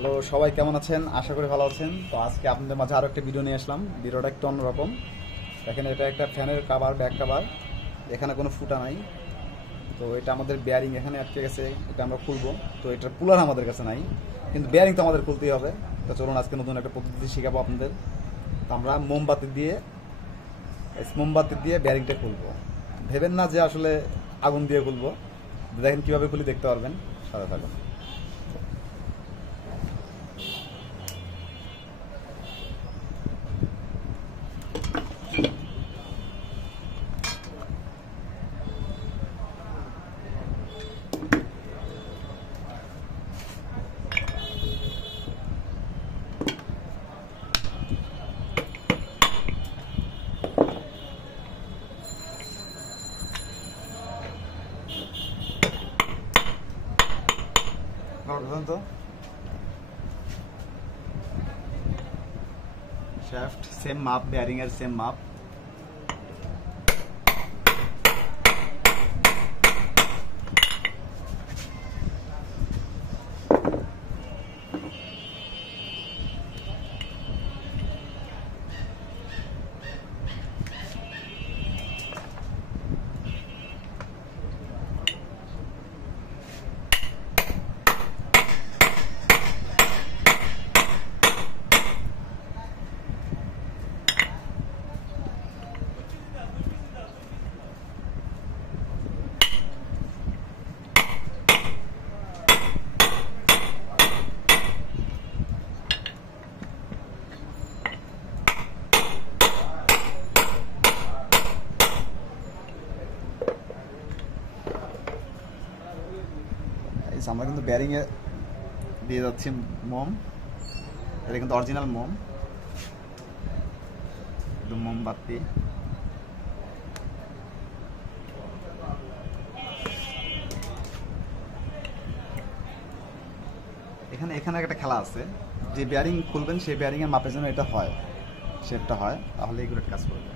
Hello, সবাই কেমন আছেন? আশা করি ভালো আছেন। তো আজকে আপনাদের মাঝে আরও একটা ভিডিও নিয়ে আসলাম। ভিডিওটা একটু অন্যরকম। দেখেন, এটা একটা ফ্যানের কাভার, ব্যাক কাভার। এখানে কোনো ফুটা নাই। তো এটা আমাদের বেয়ারিং এখানে আটকে গেছে, এটা আমরা খুলবো। তো এটার কুলার আমাদের কাছে নাই, কিন্তু বেয়ারিং তো আমাদের খুলতেই হবে। তো চলুন আজকে নতুন একটা পদ্ধতি শেখাবো আপনাদের। তো আমরা মোমবাতি দিয়ে বেয়ারিংটা খুলবো। ভেবেন না যে আসলে আগুন দিয়ে খুলবো। দেখেন কীভাবে খুলি, দেখতে পারবেন। সাথে থাকুন। তো শ্যাফট সেম মাপ, বেয়ারিং এর সেম মাপ। আমরা কিন্তু বেয়ারিং এ দিয়ে যাচ্ছি মোম। এটা কিন্তু অরিজিনাল মোম, একদম মোমবাতি। এখানে এখানে একটা খেলা আছে, যে বেয়ারিং খুলবেন সেই বেয়ারিং এর মাপের জন্য এটা হয়, শেপটা হয়, তাহলে এগুলো কাজ করবে।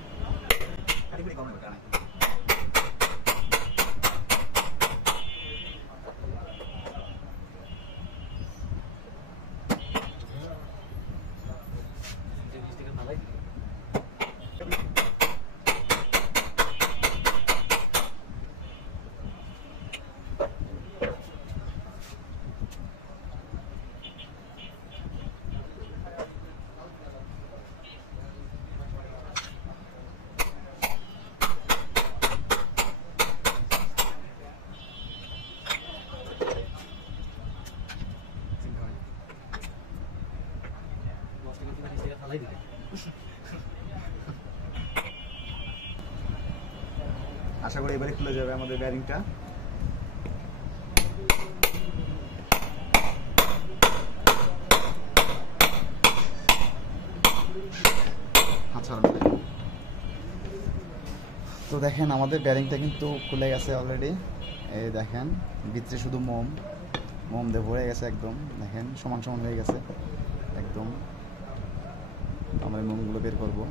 আশা করি এবারে খুলে যাবে আমাদের বেয়ারিংটা। আচ্ছা, তো দেখেন আমাদের বেয়ারিংটা কিন্তু খুলে গেছে অলরেডি। এই দেখেন, ভিতরে শুধু মোম দিয়ে ভরে গেছে একদম। দেখেন সমান সমান হয়ে গেছে একদম। আমরা মোমগুলো বের করবো।